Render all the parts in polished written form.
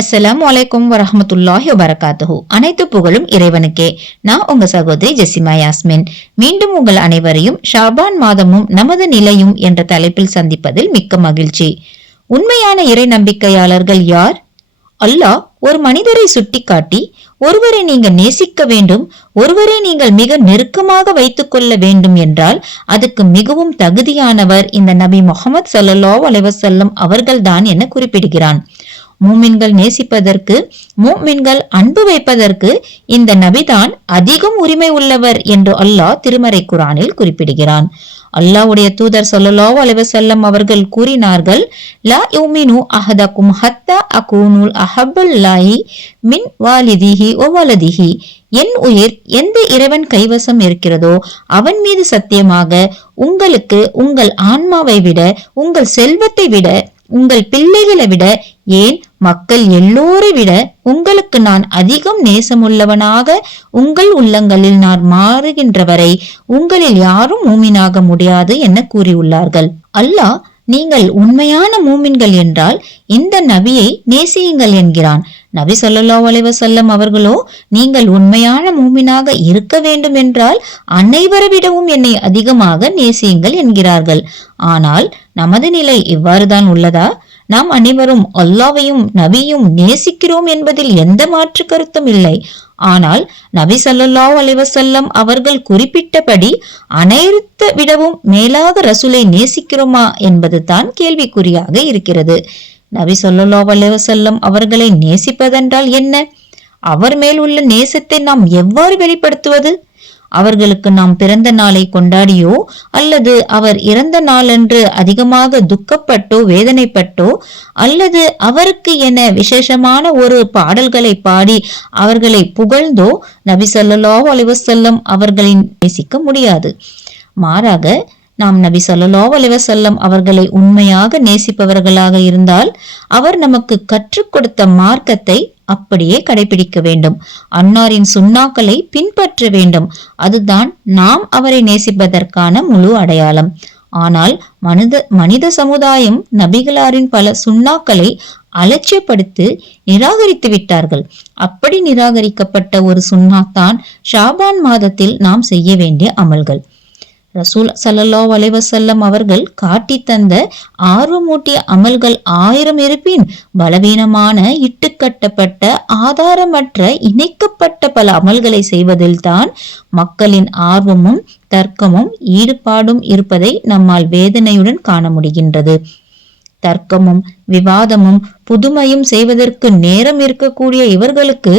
அஸ்ஸலாமு அலைக்கும் வரஹ்மத்துல்லாஹி வபரகாத்துஹு. அனைத்து புகழும் இறைவனுக்கே. நான் உங்க சகோதரி ஜெசிமா யாஸ்மின். மீண்டும் உங்கள் அனைவரையும் ஷாபான் மாதமும் நமது நிலையும் என்ற தலைப்பில் சந்திப்பதில் மிக்க மகிழ்ச்சி. உண்மையான இறை நம்பிக்கையாளர்கள் யார்? அல்லாஹ் ஒரு மனிதரை சுட்டிக்காட்டி, ஒருவரை நீங்கள் நேசிக்க வேண்டும், ஒருவரை நீங்கள் மிக நெருக்கமாக வைத்துக் கொள்ள வேண்டும் என்றால் அதுக்கு மிகவும் தகுதியானவர் இந்த நபி முஹம்மது ஸல்லல்லாஹு அலைஹி வஸல்லம் அவர்கள்தான் என குறிப்பிடுகிறான். மூமின்கள் நேசிப்பதற்கு, மூமின்கள் அன்பு வைப்பதற்கு இந்த நபிதான் அதிகம் உரிமை உள்ளவர் என்று அல்லாஹ் திருமறை குர்ஆனில் குறிப்பிடுகிறான். அல்லாஹ்வுடைய தூதர் ஸல்லல்லாஹு அலைஹி வஸல்லம் அவர்கள் கூறினார்கள், லா யுமினு அஹதகும் ஹத்தா அகூனுல் அஹப்பல்லாஹி மின் வாலிதிஹி வ வலதிஹி. என் உயிர் எந்த இறைவன் கைவசம் இருக்கிறதோ அவன் மீது சத்தியமாக உங்களுக்கு உங்கள் ஆன்மாவை விட, உங்கள் செல்வத்தை விட, உங்கள் பிள்ளைகளை விட, ஏன் மக்கள் எல்லோரை விட உங்களுக்கு நான் அதிகம் நேசமுள்ளவனாக உங்கள் உள்ளங்களில் நான் மாறுகின்றவரை உங்களில் யாரும் மூமினாக முடியாது என கூறியுள்ளார்கள். அல்லாஹ் நீங்கள் உண்மையான மூமின்கள் என்றால் இந்த நபியை நேசியுங்கள் என்கிறான். நபி ஸல்லல்லாஹு அலைஹி வஸல்லம் அவர்களோ, நீங்கள் உண்மையான மூமினாக இருக்க வேண்டும் என்றால் அனைவரை விடவும் என்னை அதிகமாக நேசியுங்கள் என்கிறார்கள். ஆனால் நமது நிலை இவ்வாறுதான் உள்ளதா? நாம் அனைவரும் அல்லாஹ்வையும் நபியும் நேசிக்கிறோம் என்பதில் எந்த மாற்று கருத்தும் இல்லை. ஆனால் நபி ஸல்லல்லாஹு அலைஹி வஸல்லம் அவர்கள் குறிப்பிட்டபடி அனைத்து விடவும் மேலாக ரசூலை நேசிக்கிறோமா என்பது தான் கேள்விக்குறியாக இருக்கிறது. நபி ஸல்லல்லாஹு அலைஹி வஸல்லம் அவர்களை நேசிப்பதென்றால் என்ன? அவர் மேல் உள்ள நேசத்தை நாம் எவ்வாறு வெளிப்படுத்துவது? அவர்களுக்கு நாம் பிறந்த நாளை கொண்டாடியோ அல்லது அவர் இறந்த நாளன்று அதிகமாக துக்கப்பட்டோ வேதனைப்பட்டோ அல்லது அவருக்கு என விசேஷமான ஒரு பாடல்களை பாடி அவர்களை புகழ்ந்தோ நபி ஸல்லல்லாஹு அலைஹி வஸல்லம் அவர்களை நேசிக்க முடியாது. மாறாக நாம் நபி ஸல்லல்லாஹு அலைஹி வஸல்லம் அவர்களை உண்மையாக நேசிப்பவர்களாக இருந்தால் அவர் நமக்கு கற்றுக் கொடுத்த மார்க்கத்தை அப்படியே கடைபிடிக்க வேண்டும். அன்னாரின் சுன்னாக்களை பின்பற்ற வேண்டும். அதுதான் நாம் அவரை நேசிப்பதற்கான முழு அடையாளம். ஆனால் மனித சமுதாயம் நபிகளாரின் பல சுன்னாக்களை அலட்சியப்படுத்தி நிராகரித்து விட்டார்கள். அப்படி நிராகரிக்கப்பட்ட ஒரு சுன்னாத்தான் ஷாபான் மாதத்தில் நாம் செய்ய வேண்டிய அமல்கள். ரசூல் ஸல்லல்லாஹு அலைஹி வஸல்லம் அவர்கள் காட்டி தந்த ஆர்வமூட்டிய அமல்கள் 1000 இருப்பின் பலவீனமான இட்டுக்கட்டப்பட்ட ஆதாரமற்ற இணைக்கப்பட்ட பல அமல்களை செய்வதில் தான் மக்களின் ஆர்வமும் தர்க்கமும் ஈடுபாடும் இருப்பதை நம்மால் வேதனையுடன் காண முடிகின்றது. தர்க்கமும் விவாதமும் புதுமையும் செய்வதற்கு நேரம் இருக்கக்கூடிய இவர்களுக்கு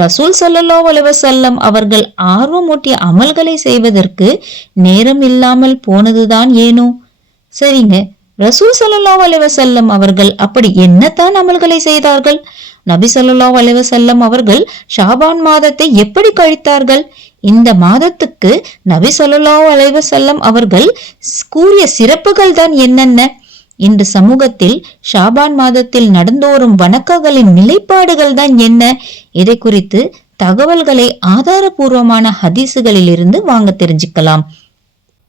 ரசூல் ஸல்லல்லாஹு அலைஹி வஸல்லம் அவர்கள் ஆர்வமூட்டிய அமல்களை செய்வதற்கு நேரம் இல்லாமல் போனதுதான் ஏனோ? சரிங்க, ரசூல் ஸல்லல்லாஹு அலைஹி வஸல்லம் அவர்கள் அப்படி என்னத்தான் அமல்களை செய்தார்கள்? நபி ஸல்லல்லாஹு அலைஹி வஸல்லம் அவர்கள் ஷாபான் மாதத்தை எப்படி கழித்தார்கள்? இந்த மாதத்துக்கு நபி ஸல்லல்லாஹு அலைஹி வஸல்லம் அவர்கள் கூறிய சிறப்புகள் தான் என்னென்ன? இன்று சமூகத்தில் ஷாபான் மாதத்தில் நடந்தோறும் வணக்கங்களின் நிலைப்பாடுகள் தான் என்ன? இதை குறித்து தகவல்களை ஆதாரபூர்வமான ஹதீசுகளில் இருந்து வாங்க தெரிஞ்சுக்கலாம்.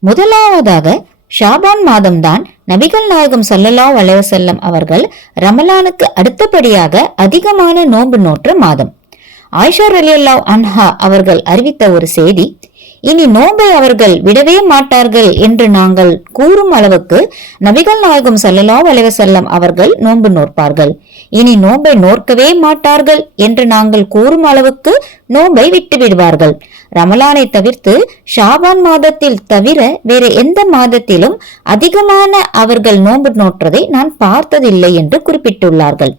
முதலாவதாக, ஷாபான் மாதம்தான் நபிகள் நாயகம் ஸல்லல்லாஹு அலைஹி வஸல்லம் அவர்கள் ரமலானுக்கு அடுத்தபடியாக அதிகமான நோன்பு நோற்ற மாதம். ஆயிஷா ரலியல்லாஹு அன்ஹா அவர்கள் அறிவித்த ஒரு செய்தி, இனி நோன்பை அவர்கள் விடவே மாட்டார்கள் என்று நாங்கள் கூறும் அளவுக்கு நபிகள் நாயகம் ஸல்லல்லாஹு அலைஹி வஸல்லம் அவர்கள் நோன்பு நோற்பார்கள். இனி நோன்பை நோற்கவே மாட்டார்கள் என்று நாங்கள் கூறும் அளவுக்கு நோன்பை விட்டு விடுவார்கள். ரமலானை தவிர்த்து ஷாபான் மாதத்தில் தவிர வேற எந்த மாதத்திலும் அதிகமான அவர்கள் நோன்பு நோற்றதை நான் பார்த்ததில்லை என்று குறிப்பிட்டுள்ளார்கள்.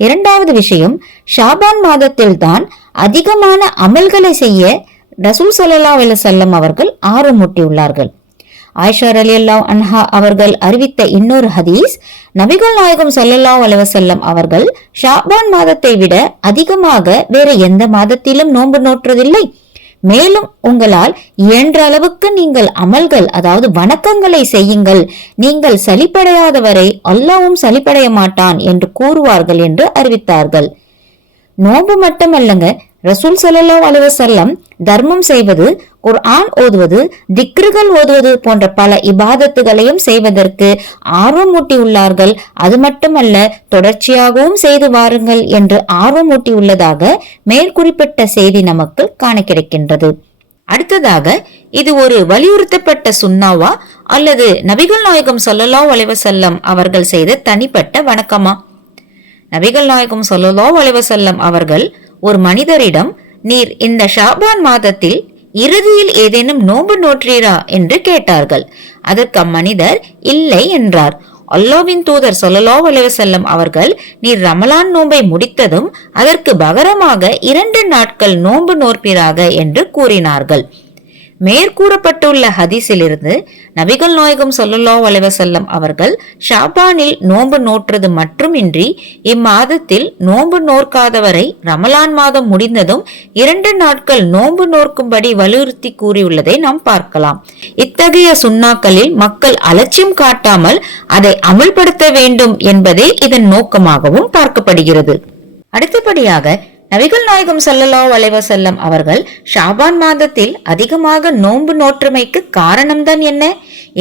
இரண்டாவது விஷயம், ஷாபான் மாதத்தில் தான் அதிகமான அமல்களை செய்ய ரசூல் ஸல்லல்லாஹு அலைஹி வஸல்லம் அவர்கள் ஆர்வமூட்டியுள்ளார்கள். ஆயிஷா ரலியல்லாஹு அன்ஹா அவர்கள் அறிவித்த இன்னொரு ஹதீஸ், நபிகள் நாயகம் ஸல்லல்லாஹு அலைஹி வஸல்லம் அவர்கள் ஷாபான் மாதத்தை விட அதிகமாக வேற எந்த மாதத்திலும் நோன்பு நோற்றதில்லை. மேலும் உங்களால் இயன்ற அளவுக்கு நீங்கள் அமல்கள், அதாவது வணக்கங்களை செய்யுங்கள், நீங்கள் சலிப்படையாதவரை அல்லாஹ்வும் சலிப்படைய மாட்டான் என்று கூறுவார்கள் என்று அறிவித்தார்கள். நோன்பு மட்டுமல்லங்க, ரசூல் ஸல்லல்லாஹு அலைஹி வஸல்லம் தர்மம் செய்வது, குர்ஆன் ஓதுவது, திக்ருகள் ஓதுவது போன்ற பல இபாதத்துகளையும் செய்வதற்கு ஆர்வமூட்டி உள்ளார்கள். அது மட்டுமல்ல, தொடர்ச்சியாகவும் செய்து வாருங்கள் என்று ஆர்வமூட்டி உள்ளதாக மேற்குறிப்பிட்ட செய்தி நமக்கு காண கிடைக்கின்றது. அடுத்ததாக, இது ஒரு வலியுறுத்தப்பட்ட சுன்னாவா அல்லது நபிகள் நாயகம் ஸல்லல்லாஹு அலைஹி வஸல்லம் அவர்கள் செய்த தனிப்பட்ட வணக்கமா? நபிகள் நாயகம் ஸல்லல்லாஹு அலைஹி வஸல்லம் அவர்கள் ஒரு மனிதரிடம், நீர் இந்த ஷாபான் மாதத்தில் இறுதியில் ஏதேனும் நோன்பு நோற்றீரா என்று கேட்டார்கள். அதற்கு அம்மனிதர் இல்லை என்றார். அல்லாஹ்வின் தூதர் ஸல்லல்லாஹு அலைஹி வஸல்லம் அவர்கள், நீர் ரமலான் நோன்பை முடித்ததும் அதற்கு பகரமாக 2 நாட்கள் நோன்பு நோற்பீராக என்று கூறினார்கள். மேற்கூறப்பட்டுள்ள ஹதீஸிலிருந்து நபிகள் நாயகம் ஸல்லல்லாஹு அலைஹி வஸல்லம் அவர்கள் ஷாபானில் நோன்பு நோற்றது மட்டுமின்றி இம்மாதத்தில் நோன்பு நோற்காதவரை ரமலான் மாதம் முடிந்ததும் 2 நாட்கள் நோன்பு நோக்கும்படி வலியுறுத்தி கூறியுள்ளதை நாம் பார்க்கலாம். இத்தகைய சுன்னாக்களில் மக்கள் அலட்சியம் காட்டாமல் அதை அமல்படுத்த வேண்டும் என்பதே இதன் நோக்கமாகவும் பார்க்கப்படுகிறது. அடுத்தபடியாக, நபிகள் நாயகம் ஸல்லல்லாஹு அலைஹி வஸல்லம் அவர்கள் ஷாபான் மாதத்தில் அதிகமாக நோன்பு நோற்றுமைக்கு காரணம்தான் என்ன?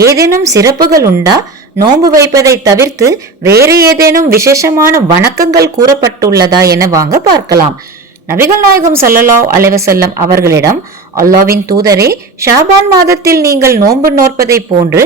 ஏதேனும் சிறப்புகள் உண்டா? நோன்பு வைப்பதை தவிர்த்து வேறு ஏதேனும் விசேஷமான வணக்கங்கள் கூறப்பட்டுள்ளதா என வாங்க பார்க்கலாம். நபிகள் நாயகம் ஸல்லல்லாஹு அலைஹி வஸல்லம் அவர்களிடம், அல்லாஹ்வின் தூதரே, ஷாபான் மாதத்தில் நீங்கள் நோன்பு நோற்பதை போன்று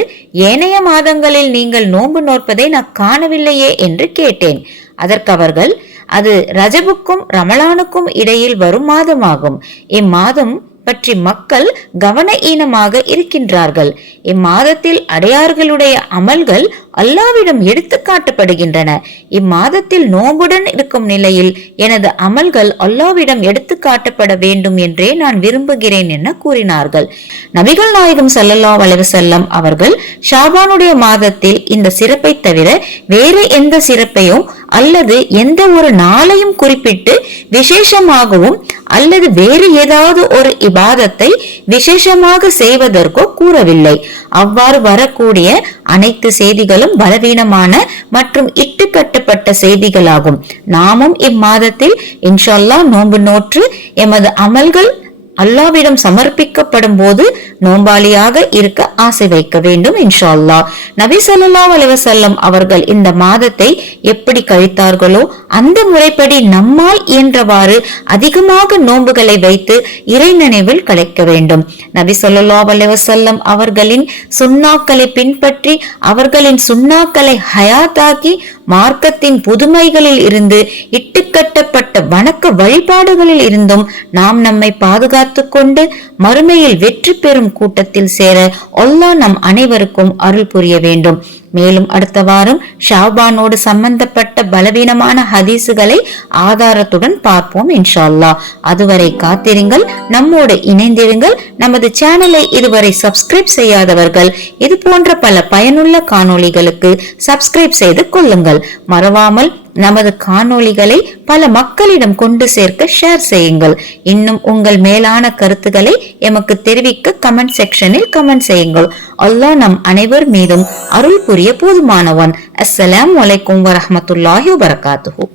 ஏனைய மாதங்களில் நீங்கள் நோன்பு நோற்பதை நான் காணவில்லையே என்று கேட்டேன். அதற்கு அவர்கள், அது ரஜபுக்கும் ரமலானுக்கும் இடையில் வரும் மாதமாகும். இம்மாதம் பற்றி மக்கள் கவன ஈனமாக இருக்கின்றார்கள். இம்மாதத்தில் அடையார்களுடைய அமல்கள் அல்லாஹ்விடம் எடுத்து காட்டப்படுகின்றன. இம்மாதத்தில் நோன்புடன் இருக்கும் நிலையில் எனது அமல்கள் அல்லாஹ்விடம் எடுத்து காட்டப்பட வேண்டும் என்றே நான் விரும்புகிறேன் என கூறினார்கள். நபிகள் நாயகம் ஸல்லல்லாஹு அலைஹி வஸல்லம் அவர்கள் ஷாபானுடைய மாதத்தில் இந்த சிறப்பை தவிர வேறு எந்த சிறப்பையும் அல்லது எந்த ஒரு நாளையும் குறிப்பிட்டு விசேஷமாகவும் அல்லது வேறு ஏதாவது ஒரு இபாதத்தை விசேஷமாக செய்வதற்கோ கூறவில்லை. அவ்வாறு வரக்கூடிய அனைத்து செய்திகளும் பலவீனமான மற்றும் இட்டு கட்டப்பட்ட செய்திகளாகும். நாமும் இம்மாதத்தில் இன்ஷா அல்லாஹ் நோன்பு நோற்று எமது அமல்கள் அல்லாஹ்விடம் சமர்ப்பிக்கப்படும் போது நோம்பாளியாக இருக்க ஆசை வைக்க வேண்டும் இன்ஷா அல்லாஹ். நபி ஸல்லல்லாஹு அலைஹி வஸல்லம் அவர்கள் இந்த மாதத்தை எப்படி கழித்தார்களோ அந்த முறைப்படி நம்மால் இயன்றவாறு அதிகமாக நோன்புகளை வைத்து இறை நினைவில் கழிக்க வேண்டும். நபி ஸல்லல்லாஹு அலைஹி வஸல்லம் அவர்களின் சுன்னாக்களை பின்பற்றி அவர்களின் சுன்னாக்களை ஹயாத்தாக்கி மார்க்கத்தின் புதுமைகளில் இருந்து இட்டுக்கட்டப்பட்ட வணக்க வழிபாடுகளில் இருந்தும் நாம் நம்மை பாதுகாத்துக் கொண்டு மறுமையில் வெற்றி பெறும் கூட்டத்தில் சேர அல்லாஹ் நம் அனைவருக்கும் அருள் புரிய வேண்டும். மேலும் அடுத்த வாரம் ஷாபானோடு சம்பந்தப்பட்ட பலவீனமான ஹதீசுகளை ஆதாரத்துடன் பார்ப்போம் இன்ஷா அல்லாஹ். அதுவரை காத்திருங்கள், நம்மோடு இணைந்திருங்கள். நமது சேனலை இதுவரை சப்ஸ்கிரைப் செய்யாதவர்கள் இது போன்ற பல பயனுள்ள காணொளிகளுக்கு சப்ஸ்கிரைப் செய்து கொள்ளுங்கள். மறவாமல் நமது காணொளிகளை பல மக்களிடம் கொண்டு சேர்க்க ஷேர் செய்யுங்கள். இன்னும் உங்கள் மேலான கருத்துக்களை எமக்கு தெரிவிக்க கமெண்ட் செக்ஷனில் கமெண்ட் செய்யுங்கள். அல்லாஹ் நம் அனைவர் மீதும் அருள் புரிய போதுமானவன். அஸ்ஸலாமு அலைக்கும் வரஹ்மத்துல்லாஹி வபரகாத்துஹு.